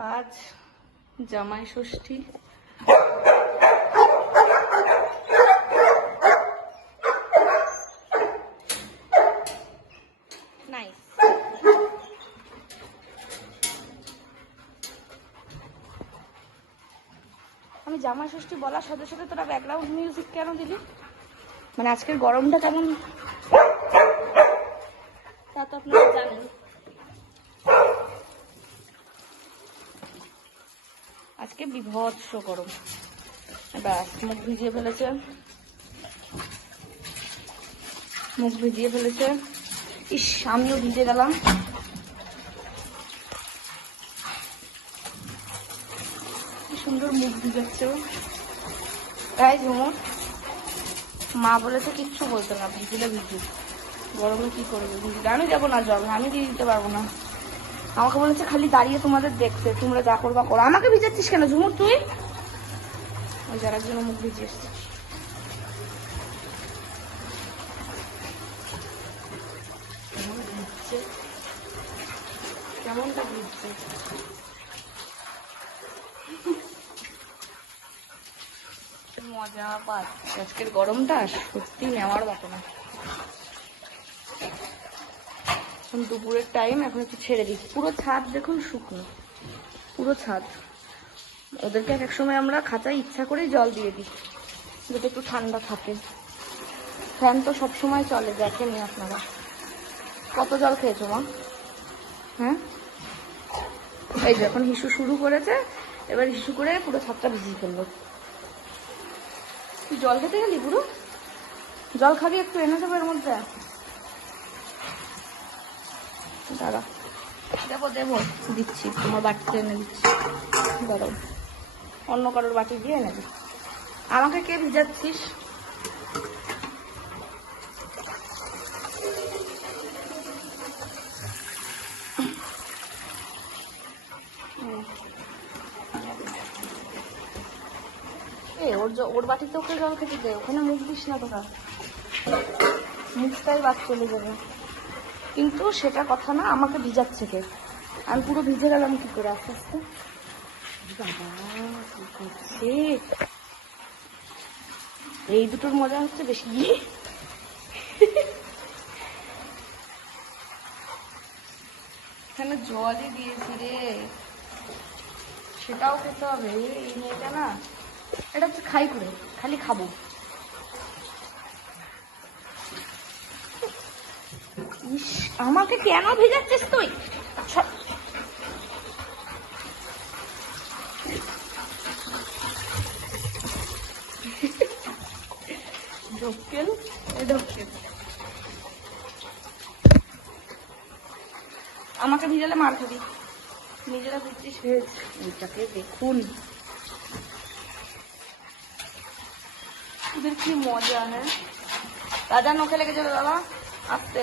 আজ জামাই ষষ্ঠী। আমি ষষ্ঠী বলার সাথে সাথে তোরা ব্যাকগ্রাউন্ড মিউজিক কেন মানে আজকের গরমটা কেমন? তা তো আপনারা জানেন। আজকে বিভৎস গরম। ব্যাস, মুখ ভিজিয়ে ফেলেছে। মুখ ভিজিয়ে ফেলেছে। ইস, আমিও ভিজে গেলাম। সুন্দর মুখ ভিজাচ্ছে তাই ঝুমুর মা বলেছে কিচ্ছু বলতো না, ভিজলে ভিজু গরমে কি করবে? ভিজলে আমি যাব না জল, আমি দিয়ে দিতে পারব না। আমাকে বলেছে খালি দাঁড়িয়ে তোমাদের দেখতে, তোমরা যা করবা করো। আমাকে ভিজাচ্ছিস কেন, ঝুমুর তুই? ওই যারার জন্য মুখ ভিজে কেমনটা মজা পাচ্ছি। আজকের গরমটা সত্যি নেওয়ার মতো না। এখন দুপুরের টাইম এখন একটু ছেড়ে দিই পুরো ছাদ দেখুন শুকনো। পুরো ছাদ। ওদেরকে এক এক সময় আমরা খাঁচায় ইচ্ছা করেই জল দিয়ে দিই, যাতে একটু ঠান্ডা থাকে। ফ্যান তো সব সময় চলে দেখেনি আপনারা। কত জল খেয়েছো, মা? হ্যাঁ? এই যে এখন হিসু শুরু করেছে, এবার হিসু করে পুরো ছাদটা ভিজিয়ে ফেলল তুই জল খেতে গেলি পুরো জল খাবি একটু, এনে দেবো এর মধ্যে। দাঁড়া। দেবো দেবো। দিচ্ছি, তোমার বাটিতে এনে দিচ্ছি। দাঁড়াও অন্য কারোর বাটি দিয়ে এনে দিচ্ছি। আমাকে কে ভিজাচ্ছিস? ওর ওর বাটিতে ওকে জল খেতে দে ওখানে মুখ দিস না তোরা। মুখটাই বাদ চলে যাবে। কিন্তু সেটা কথা না আমাকে ভিজাচ্ছে কে? আমি পুরো ভিজে গেলাম কি করে আস্তে আস্তে? এই দুটোর মজা হচ্ছে বেশি। এখানে জলই দিয়েছি রে। সেটাও খেতে হবে। এই মেয়েটা না, এটা হচ্ছে খাই করে, খালি খাব। ইস আমাকে কেন ভেজাচ্ছিস তুই? ঢোকেল ঢোকেল। আমাকে ভিজালে মার খাবি। নিজেরা ভিজছিস ভেজ এইটাকে দেখুন। ওদের কি মজা হ্যাঁ? রাজা নখে লেগে যাবে বাবা আস্তে।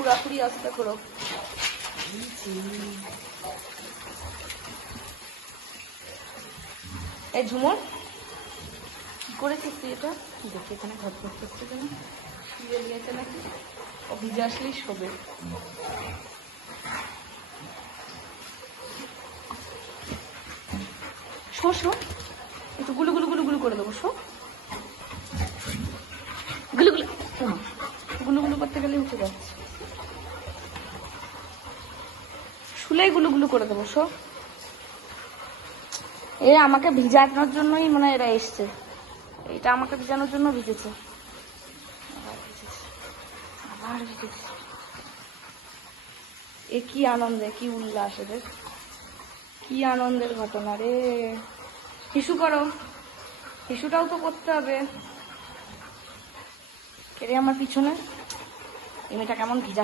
খুঁড়াখুড়ি আস্তে খুঁড়ো এই ঝুমুর কি করেছিস তুই এটা? দেখি এখানে ঘর ঘর করছে কেন শুয়ে গিয়েছে নাকি? ও ভিজে আসলেই শোবে। শো শো। একটু গুলু গুলু গুলু গুলু করে দেবো শো। গুলু গুলু। গুলু গুলু করতে গেলে উঠে যাচ্ছে। শুলেই গুলু গুলু করে দেবো শো এ আমাকে ভিজানোর জন্যই মনে হয় এরা এসছে। এটা আমাকে ভিজানোর জন্য ভিজেছে। আবার ভিজেছে। এ কি আনন্দে, কি উল্লাস এদের কি আনন্দের ঘটনা রে। হিসু করো। হিসুটাও তো করতে হবে। কেড়ে আমার পিছনে? এই মেয়েটা কেমন ভিজা